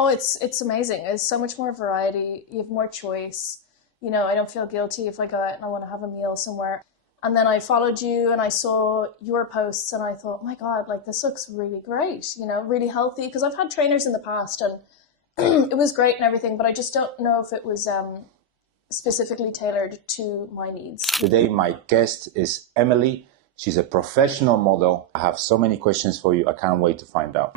Oh, it's amazing. There's so much more variety. You have more choice. You know, I don't feel guilty if I go out and I want to have a meal somewhere. And then I followed you and I saw your posts and I thought, my God, like this looks really great, you know, really healthy. Because I've had trainers in the past and it was great and everything, but I just don't know if it was specifically tailored to my needs. Today, my guest is Emily. She's a professional model. I have so many questions for you. I can't wait to find out.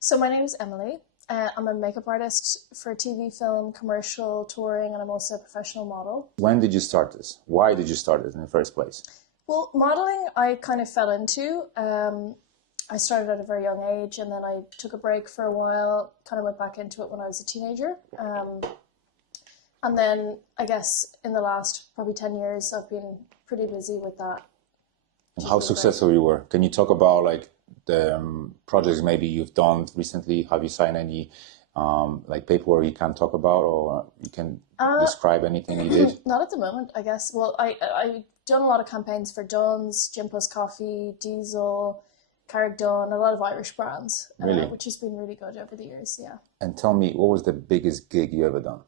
So my name is Emily. I'm a makeup artist for TV, film, commercial, touring, and I'm also a professional model. When did you start this? Why did you start it in the first place? Well, modeling I kind of fell into. I started at a very young age and then I took a break for a while, kind of went back into it when I was a teenager. And then I guess in the last probably 10 years, I've been pretty busy with that. And how successful you were? Can you talk about like the projects maybe you've done recently? Have you signed any like paperwork you can talk about, or you can describe anything you did? Not at the moment, I guess. Well, I've done a lot of campaigns for Dunn's, Gym Plus Coffee, Diesel, Carrick-Dunn, a lot of Irish brands, Really? Which has been really good over the years, yeah. And tell me, what was the biggest gig you ever done?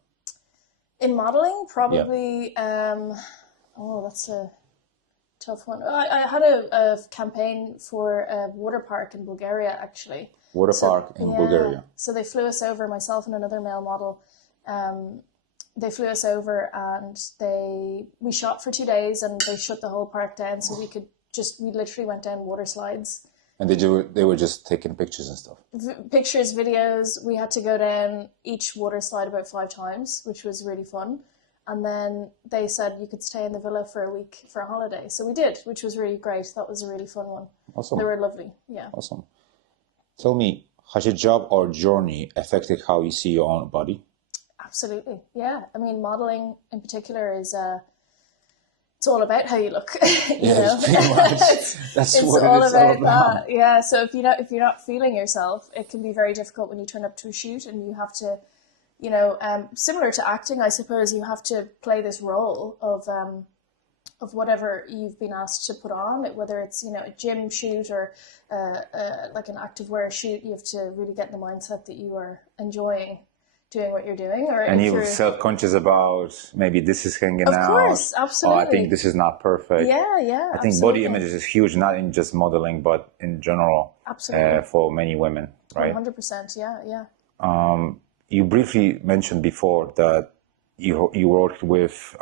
In modeling, probably, that's a tough one. I had a campaign for a water park in Bulgaria, actually. Water park in Bulgaria. So they flew us over, myself and another male model. They flew us over and we shot for 2 days and they shut the whole park down so we literally went down water slides. And they were just taking pictures and stuff? Pictures, videos. We had to go down each water slide about 5 times, which was really fun. And then they said you could stay in the villa for a week for a holiday. So we did, which was really great. That was a really fun one. Awesome. They were lovely, yeah. Awesome. Tell me, has your job or journey affected how you see your own body? Absolutely, yeah. I mean, modeling in particular is... it's all about how you look. You know? Pretty much. That's what it is all about. That. Yeah, so if you're not feeling yourself, it can be very difficult when you turn up to a shoot and you have to, you know, similar to acting, I suppose, you have to play this role of whatever you've been asked to put on, whether it's, you know, a gym shoot or like an activewear shoot. You have to really get in the mindset that you are enjoying doing what you're doing, and you're self-conscious about maybe this is hanging out. Of course, absolutely. Oh, I think this is not perfect. Yeah. I think body image is huge, not in just modeling, but in general. Absolutely. For many women, right? 100%. Yeah. You briefly mentioned before that you worked with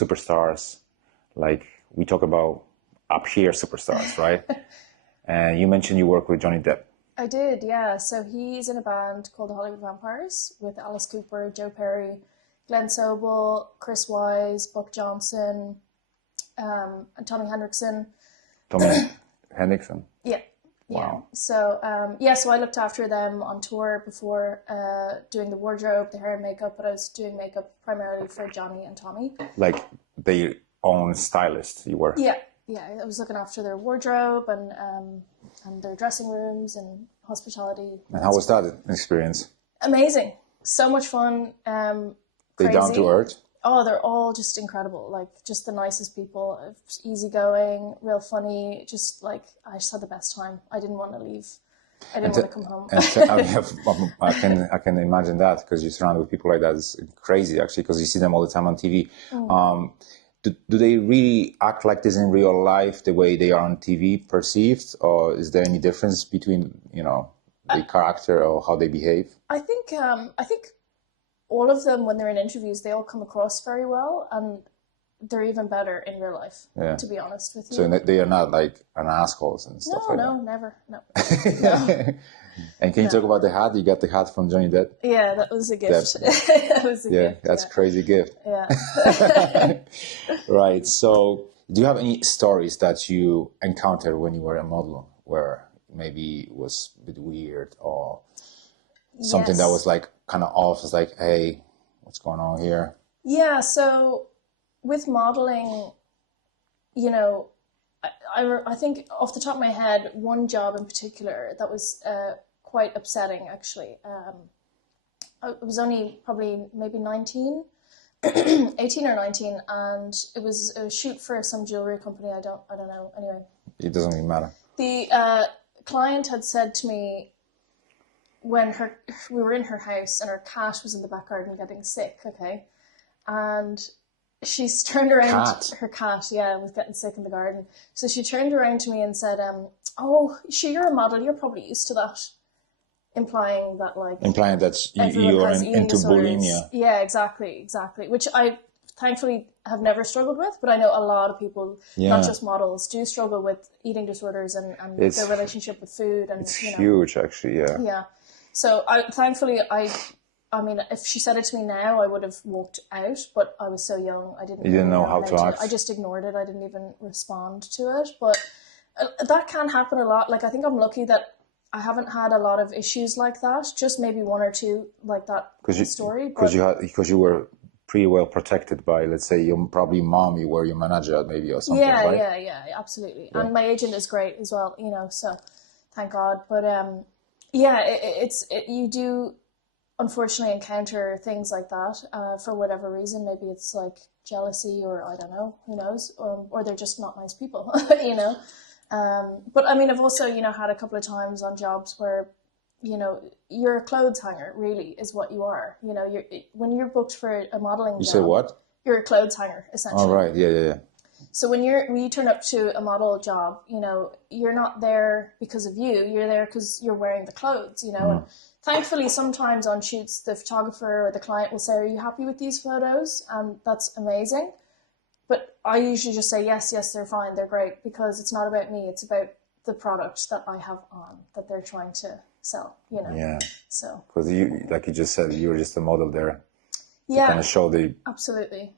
superstars, like we talk about up here superstars, right? And you mentioned you work with Johnny Depp. I did, yeah. So he's in a band called the Hollywood Vampires with Alice Cooper, Joe Perry, Glenn Sobel, Chris Wise, Buck Johnson, and Tommy Hendrickson. Tommy Hendrickson? Yeah. Wow. So, so I looked after them on tour before doing the wardrobe, the hair and makeup, but I was doing makeup primarily for Johnny and Tommy. Like their own stylist you were? Yeah. I was looking after their wardrobe and their dressing rooms and hospitality. And how was that experience? Amazing. So much fun. They down to earth? Oh, they're all just incredible. Like, just the nicest people. Easygoing, real funny. Just like, I just had the best time. I didn't want to leave. I didn't want to come home. I can imagine that, because you're surrounded with people like that. It's crazy, actually, because you see them all the time on TV. Do they really act like this in real life, the way they are on TV perceived? Or is there any difference between, you know, the character or how they behave? I think all of them, when they're in interviews, they all come across very well, and they're even better in real life, to be honest with you. So they are not like an assholes and stuff like that? No, never. No. And can you talk about the hat? You got the hat from Johnny Depp? Yeah, that was a gift. That was a gift. That's a crazy gift. Yeah. Right. So do you have any stories that you encountered when you were a model where maybe it was a bit weird or something that was like kind of off? It's like, hey, what's going on here? Yeah. So with modeling, you know, I think off the top of my head, one job in particular that was quite upsetting, actually. I was only probably maybe 19, 18 or 19, and it was a shoot for some jewelry company. I don't know. Anyway, It doesn't even matter. The client had said to me when we were in her house and her cat was in the back garden getting sick, okay? And she's turned around. Her cat, yeah, was getting sick in the garden. So she turned around to me and said, "Oh, you're a model. You're probably used to that," implying that you're into bulimia. Yeah, exactly. Which I thankfully have never struggled with, but I know a lot of people, not just models, do struggle with eating disorders and their relationship with food. And it's huge, actually. Yeah. Yeah. So I mean, if she said it to me now, I would have walked out, but I was so young, I didn't. You didn't know how to act. I just ignored it. I didn't even respond to it. But that can happen a lot. Like, I think I'm lucky that I haven't had a lot of issues like that. Just maybe one or two like that story. Because you were pretty well protected by, let's say, your probably mom. You were your manager, maybe, or something. Yeah, right? yeah, absolutely. Yeah. And my agent is great as well. So thank God. But you do unfortunately encounter things like that for whatever reason. Maybe it's like jealousy, or I don't know, who knows, or they're just not nice people, but I mean, I've also had a couple of times on jobs where you're a clothes hanger, really, is what you are. When you're booked for a modeling job, you say what? You're a clothes hanger, essentially. Oh, right. Yeah. So when you turn up to a model job, you're not there because of you. You're there because you're wearing the clothes, And thankfully, sometimes on shoots, the photographer or the client will say, "Are you happy with these photos?" And that's amazing. But I usually just say, yes, they're fine, they're great, because it's not about me. It's about the product that I have on, that they're trying to sell, Yeah. So. Because you, like you just said, you're just a model there. Yeah. To kind of show the... Absolutely.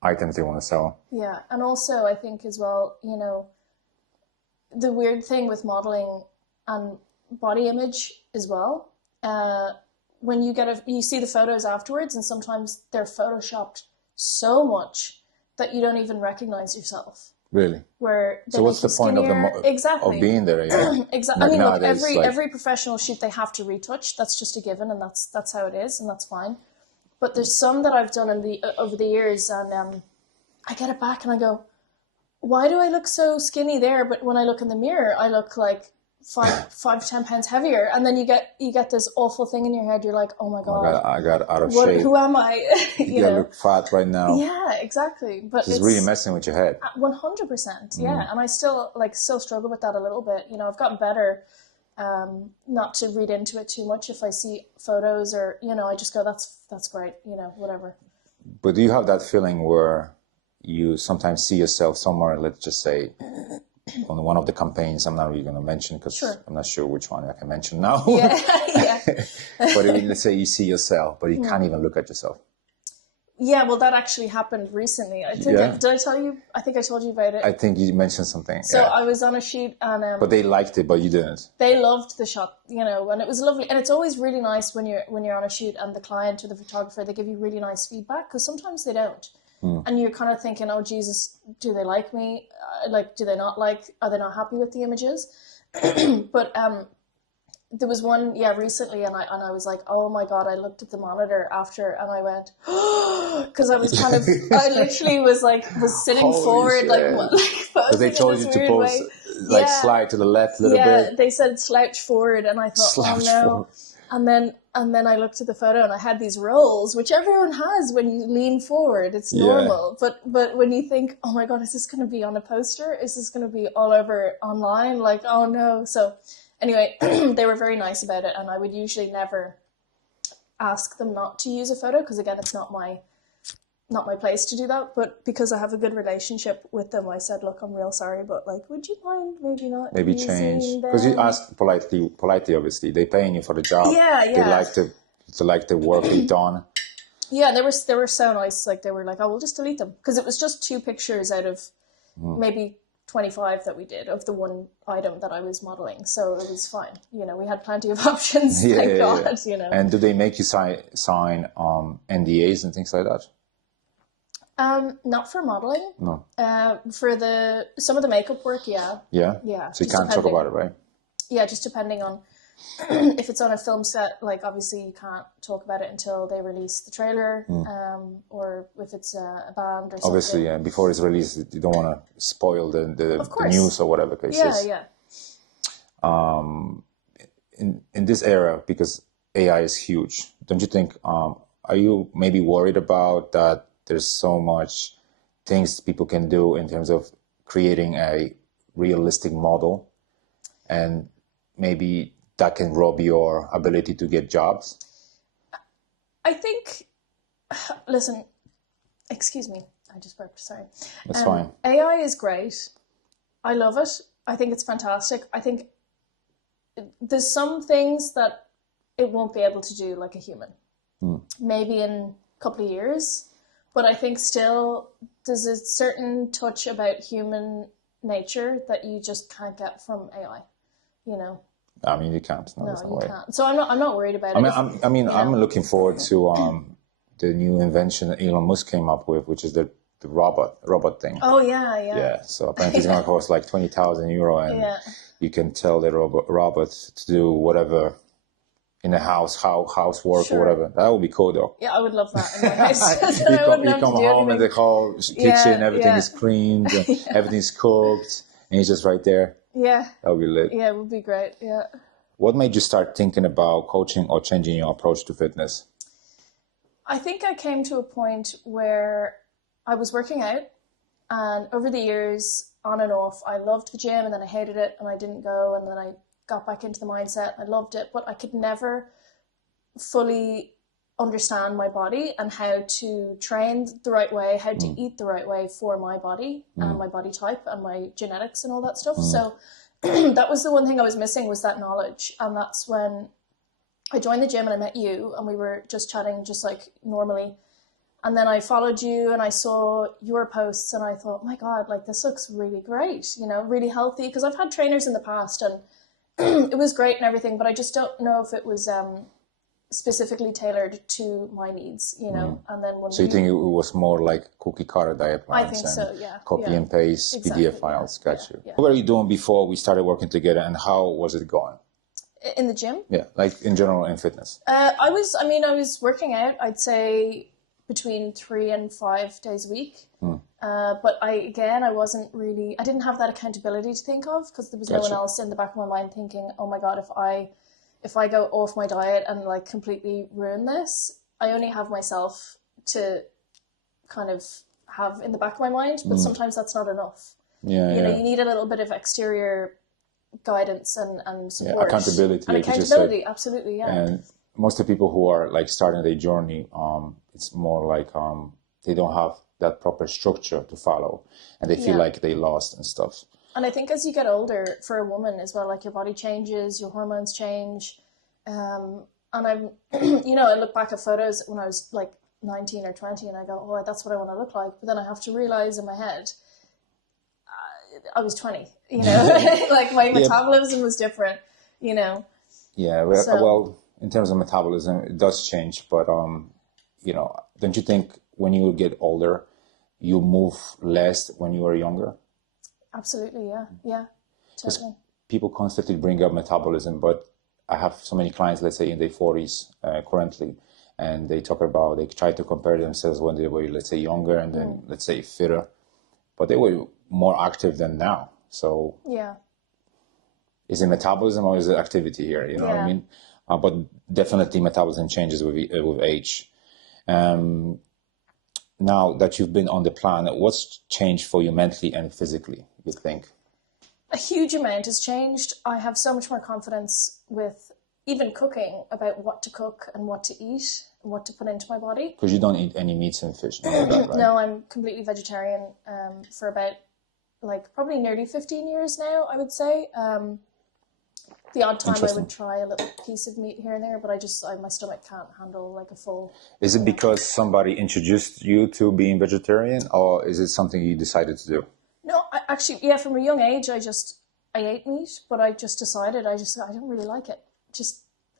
Items they want to sell. Yeah. And also, I think as well, the weird thing with modeling and body image as well, when you see the photos afterwards, and sometimes they're photoshopped so much that you don't even recognize yourself. Really? So what's the point of being there? Yeah? Exactly. I mean, look, every professional shoot, they have to retouch. That's just a given, and that's how it is, and that's fine. But there's some that I've done over the years, and I get it back and I go, why do I look so skinny there? But when I look in the mirror, I look like 5 to 10 pounds heavier, and then you get this awful thing in your head. You're like, oh my god, I got out of shape. Who am I? you look fat right now. Yeah, exactly. But it's really messing with your head. 100%. Yeah, and I still struggle with that a little bit. I've gotten better not to read into it too much. If I see photos or I just go, that's great. Whatever. But do you have that feeling where you sometimes see yourself somewhere? Let's just say, on one of the campaigns, I'm not really going to mention because I'm not sure which one I can mention now. Yeah. But let's say you see yourself, but you can't even look at yourself. Yeah, well, that actually happened recently. I think did I tell you? I think I told you about it. I think you mentioned something. So I was on a shoot and but they liked it, but you didn't. They loved the shot, and it was lovely. And it's always really nice when you're on a shoot and the client or the photographer, they give you really nice feedback, because sometimes they don't. And you're kind of thinking, oh Jesus, do they like me? Do they not are they not happy with the images? But there was one, recently, and I was like, oh my God, I looked at the monitor after and I went, because I was kind of, I literally was sitting forward, posing they told you to pose, slide to the left a little bit. Yeah, they said slouch forward, and I thought, oh no. Forward. And then I looked at the photo and I had these rolls, which everyone has when you lean forward. It's normal. But when you think, oh my God, is this going to be on a poster? Is this going to be all over online? Oh no. So anyway, they were very nice about it. And I would usually never ask them not to use a photo, because again, it's not my place to do that. But because I have a good relationship with them, I said, look, I'm real sorry, but would you mind maybe change? Because you asked politely, obviously. They're paying you for the job. Yeah. They like the work you've done. Yeah, they were so nice. They were like, oh, we'll just delete them, because it was just 2 pictures out of maybe 25 that we did of the one item that I was modeling, so it was fine. We had plenty of options. Thank God. And do they make you sign NDAs and things like that? Not for modeling. No. For some of the makeup work, yeah. Yeah. Yeah. So you can't talk about it, right? Yeah, just depending on if it's on a film set, like obviously you can't talk about it until they release the trailer, or if it's a band or something. Obviously, yeah. Before it's released, you don't want to spoil the news or whatever case is. Yeah. In this era, because AI is huge, don't you think? Are you maybe worried about that? There's so much things people can do in terms of creating a realistic model, and maybe that can rob your ability to get jobs? I think, listen, excuse me, I just burped, sorry. That's fine. AI is great. I love it. I think it's fantastic. I think there's some things that it won't be able to do like a human. Maybe in a couple of years. But I think still there's a certain touch about human nature that you just can't get from AI, you know? I mean, you can't. No, you can't. So I'm not worried about it. I'm looking forward to the new invention that Elon Musk came up with, which is the robot thing. Oh yeah. Yeah. So apparently it's going to cost like €20,000, and you can tell the robot to do whatever in the housework or whatever. That would be cool, though. Yeah, I would love that in my house. You come home and the whole kitchen, everything is cleaned, and everything's cooked, and he's just right there. Yeah. That would be lit. Yeah, it would be great. Yeah. What made you start thinking about coaching or changing your approach to fitness? I think I came to a point where I was working out, and over the years, on and off, I loved the gym, and then I hated it, and I didn't go, and then I got back into the mindset. I loved it, but I could never fully understand my body and how to train the right way, how to eat the right way for my body and my body type and my genetics and all that stuff. So that was the one thing I was missing, was that knowledge. And that's when I joined the gym and I met you, and we were just chatting just like normally. And then I followed you and I saw your posts and I thought, my God, like this looks really great, you know, really healthy. Because I've had trainers in the past and it was great and everything, but I just don't know if it was specifically tailored to my needs, you know. And then when you think it was more like cookie cutter diet plans? I think so, yeah. Copy and paste exactly, PDF files. Got you. Yeah. What were you doing before we started working together, and how was it going? In the gym? Yeah, like in general in fitness. I was working out, I'd say between 3 and 5 days a week. But I didn't have that accountability to think of, because there was no one else in the back of my mind thinking, oh my God, if I go off my diet and like completely ruin this, I only have myself to kind of have in the back of my mind, but sometimes that's not enough. You know, you need a little bit of exterior guidance and support. Accountability, absolutely, yeah. And most of the people who are like starting their journey, it's more like they don't have that proper structure to follow, and they feel like they lost and stuff. And I think as you get older, for a woman as well, like your body changes, your hormones change. And I'm, you know, I look back at photos when I was like 19 or 20 and I go, oh, that's what I want to look like. But then I have to realize in my head, I was 20, you know, like my metabolism was different, you know. Yeah, well, in terms of metabolism, it does change. But, you know, don't you think when you get older, you move less when you were younger? Absolutely, yeah, totally. People constantly bring up metabolism, but I have so many clients, let's say in their 40s currently, and they try to compare themselves when they were, let's say, younger and then, let's say, fitter, but they were more active than now. So yeah, is it metabolism or is it activity here? You know what I mean? But definitely metabolism changes with age. Now that you've been on the plan, what's changed for you mentally and physically, you think? A huge amount has changed. I have so much more confidence with even cooking, about what to cook and what to eat and what to put into my body. Because you don't eat any meats and fish, right? No, I'm completely vegetarian for about like probably nearly 15 years now, I would say. The odd time I would try a little piece of meat here and there, but my stomach can't handle like a full... Is it because somebody introduced you to being vegetarian, or is it something you decided to do? No, from a young age, I ate meat, but I just decided I don't really like it.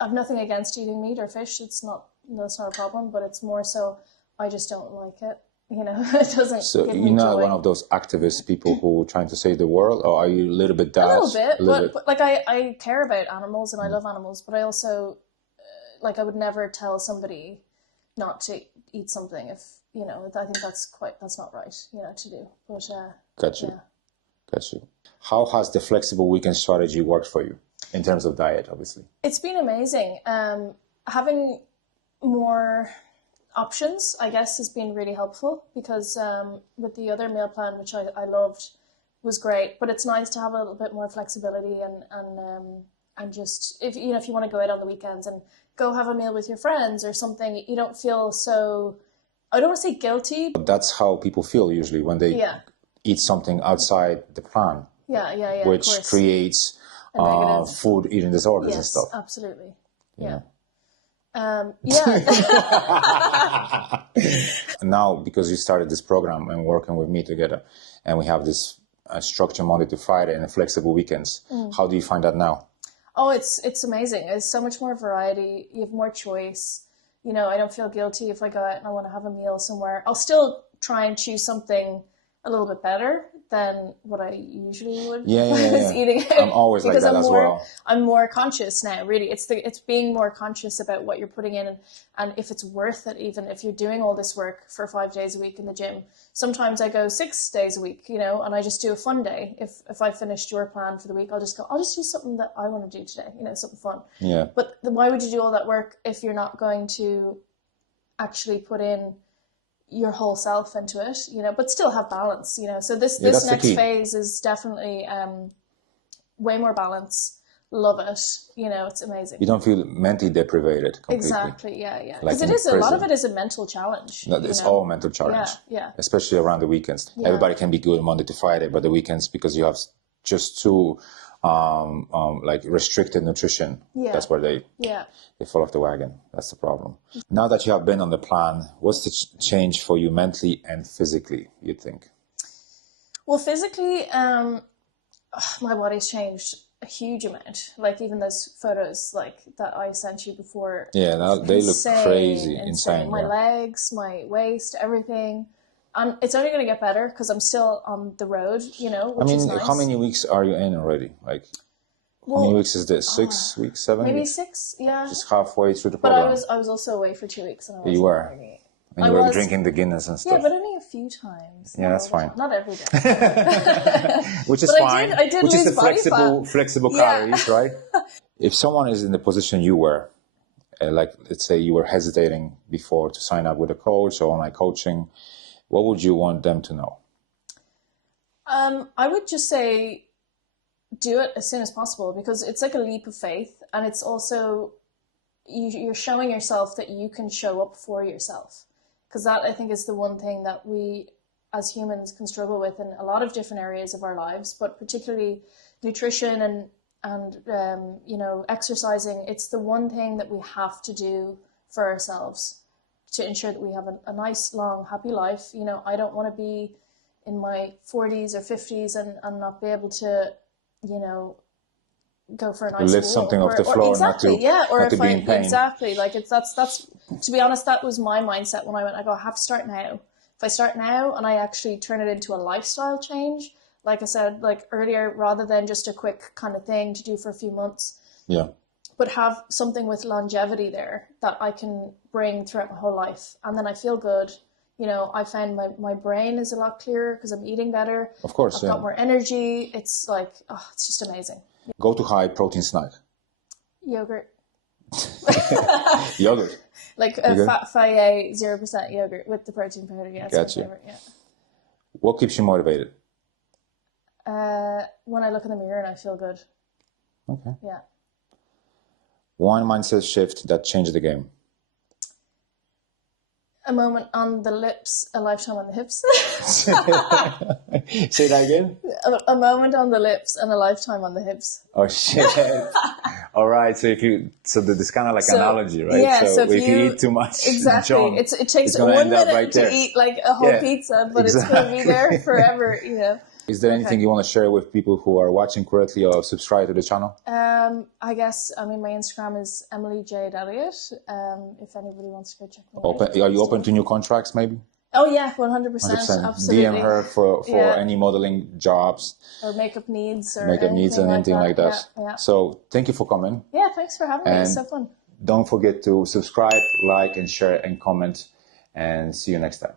I've nothing against eating meat or fish. That's not a problem, but it's more so I just don't like it. you know, it doesn't So give you're me not joy. one of those activist people who are trying to save the world, or are you a little bit that? A little bit, A little bit. but like I care about animals and I love animals, but I also like I would never tell somebody not to eat something if, you know, I think that's not right, you know, to do. But Got you. yeah. Got you. How has the flexible weekend strategy worked for you in terms of diet, obviously? It's been amazing. Having more options, I guess, has been really helpful because with the other meal plan, which I loved, was great. But it's nice to have a little bit more flexibility and just if you know if you want to go out on the weekends and go have a meal with your friends or something, you don't feel so. I don't want to say guilty. That's how people feel usually when they Yeah. eat something outside the plan, Yeah. which of course. creates A negative. food eating disorders and Yes, stuff. absolutely. Yeah. Yeah. Now, because you started this program and working with me together, and we have this structure Monday to Friday and flexible weekends, how do you find that now? Oh, it's amazing. There's so much more variety. You have more choice. You know, I don't feel guilty if I go out and I want to have a meal somewhere. I'll still try and choose something a little bit better than what I usually would Yeah. eating out. I'm always like because that as well. I'm more conscious now, really. It's being more conscious about what you're putting in and if it's worth it, even if you're doing all this work for 5 days a week in the gym. Sometimes I go 6 days a week, you know, and I just do a fun day. If I finished your plan for the week, I'll just do something that I want to do today, you know, something fun. Yeah. But why would you do all that work if you're not going to actually put in your whole self into it, you know, but still have balance, you know. So this next phase is definitely way more balance. Love it, you know. It's amazing. You don't feel mentally deprived completely. Exactly, yeah. Like Because a lot of it is a mental challenge. No, it's all mental challenge. Yeah. Especially around the weekends. Yeah. Everybody can be good Monday to Friday, but the weekends, because you have just too like restricted nutrition, that's where they fall off the wagon. That's the problem. Now that you have been on the plan, what's the change for you mentally and physically, you think? Well, physically, my body's changed a huge amount. Like even those photos like that I sent you before. Yeah, they look crazy, insane. My legs, my waist, everything. And it's only going to get better because I'm still on the road, you know, which is nice. How many weeks are you in already? Like, how many weeks is this? 6 weeks, 7 maybe weeks? 6, yeah. Just halfway through the program. But I was also away for 2 weeks. And you were? And you were drinking the Guinness and stuff. Yeah, but only a few times. Yeah, that's fine. Not every day. Which is fine. I did which lose is the flexible calories, right? If someone is in the position you were, like let's say you were hesitating before to sign up with a coach or online coaching, what would you want them to know? I would just say do it as soon as possible because it's like a leap of faith, and it's also you're showing yourself that you can show up for yourself, because that I think is the one thing that we as humans can struggle with in a lot of different areas of our lives, but particularly nutrition and you know, exercising. It's the one thing that we have to do for ourselves to ensure that we have a nice, long, happy life. You know, I don't want to be in my 40s or 50s and not be able to, you know, go for a nice lift something off the floor, exactly, not to be in pain. Exactly, like that's to be honest, that was my mindset when I went. I go, I have to start now. If I start now and I actually turn it into a lifestyle change, like I said, like earlier, rather than just a quick kind of thing to do for a few months. Yeah. But have something with longevity there that I can bring throughout my whole life. And then I feel good. You know, I find my brain is a lot clearer because I'm eating better. Of course, I've got more energy. It's like, it's just amazing. Go to high protein snack. Yogurt. Yogurt. Like Faye 0% yogurt with the protein powder. Yeah, that's my favorite. Yeah. What keeps you motivated? When I look in the mirror and I feel good. Okay. Yeah. One mindset shift that changed the game. A moment on the lips, a lifetime on the hips. Say that again. A moment on the lips and a lifetime on the hips. Oh shit! All right. So this kind of like analogy, right? Yeah. So if you eat too much, exactly. John, it takes 1 minute to eat like a whole pizza, but it's going to be there forever. You know. Is there anything you want to share with people who are watching currently or subscribe to the channel? I guess, my Instagram is Emily J. Elliott. If anybody wants to go check me out. Are you open to new contracts maybe? Oh yeah, 100%, 100%. absolutely. DM her for Yeah. any modeling jobs, Or makeup needs or makeup needs, and anything like that. Yeah, yeah. So thank you for coming. Yeah, thanks for having me. It was so fun. Don't forget to subscribe, like, and share, and comment. And see you next time.